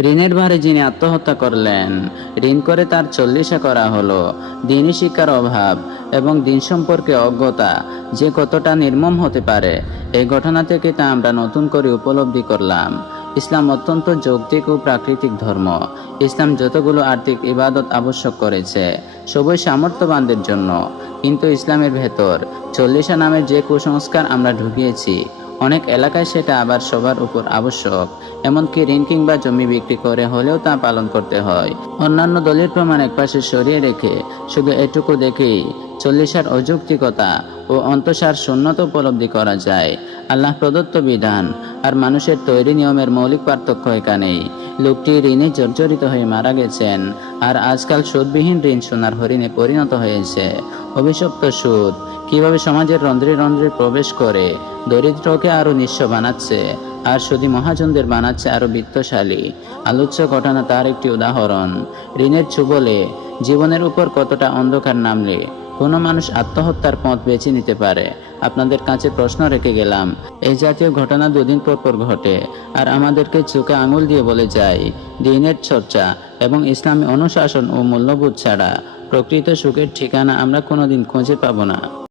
ঋণের ভারে যিনি আত্মহত্যা করলেন, ঋণ করে তার 40 করা হলো। দিনই শিক্ষার অভাব এবং দিন সম্পর্কে অজ্ঞতা যে কতটা নির্মম হতে পারে, এই ঘটনা থেকে তা আমরা নতুন করে উপলব্ধি করলাম। ইসলাম অত্যন্ত যৌক্তিক ও প্রাকৃতিক ধর্ম। ইসলাম যতগুলো আর্থিক ইবাদত আবশ্যক করেছে সবই সামর্থ্যবানদের জন্য, কিন্তু ইসলামের ভেতর 40 নামের যে কুসংস্কার আমরা ঢুকিয়েছি, অনেক এলাকায় সেটা আবার সবার উপর আবশ্যক। এমনকি ঋণ কিংবা জমি বিক্রি করে হলেও তা পালন করতে হয়। অন্যান্য দলিল প্রমাণ একপাশে সরিয়ে রেখে শুধু এটুকু দেখেই 40 অযৌক্তিকতা ও অন্তঃসার শূন্যতা উপলব্ধি করা যায়। আল্লাহ প্রদত্ত বিধান আর মানুষের তৈরি নিয়মের মৌলিক পার্থক্য এখানেই। লোকটি ঋণে জর্জরিত হয়ে মারা গেছেন, আর আজকাল সুদবিহীন ঋণ সোনার হরিণে পরিণত হয়েছে। অভিশপ্ত সুদ কিভাবে সমাজের রন্ধ্রে রন্ধ্রে প্রবেশ করে দরিদ্রকে আরো নিঃস্ব বানাচ্ছে, আর সুদী মহাজনদের বানাচ্ছে আরো বিত্তশালী। আলোচ্য ঘটনা তার একটি উদাহরণ। ঋণের ছোবলে জীবনের উপর কতটা অন্ধকার নামলে কোনো মানুষ আত্মহত্যার পথ বেছে নিতে পারে। আপনাদের কাছে প্রশ্ন রেখে গেলাম, এই জাতীয় ঘটনা দুদিন পর পর ঘটে, আর আমাদেরকে চোখে আঙুল দিয়ে বলে যায়, দিনের চর্চা এবং ইসলামী অনুশাসন ও মূল্যবোধ ছাড়া প্রকৃত সুখের ঠিকানা আমরা কোনোদিন খুঁজে পাবো না।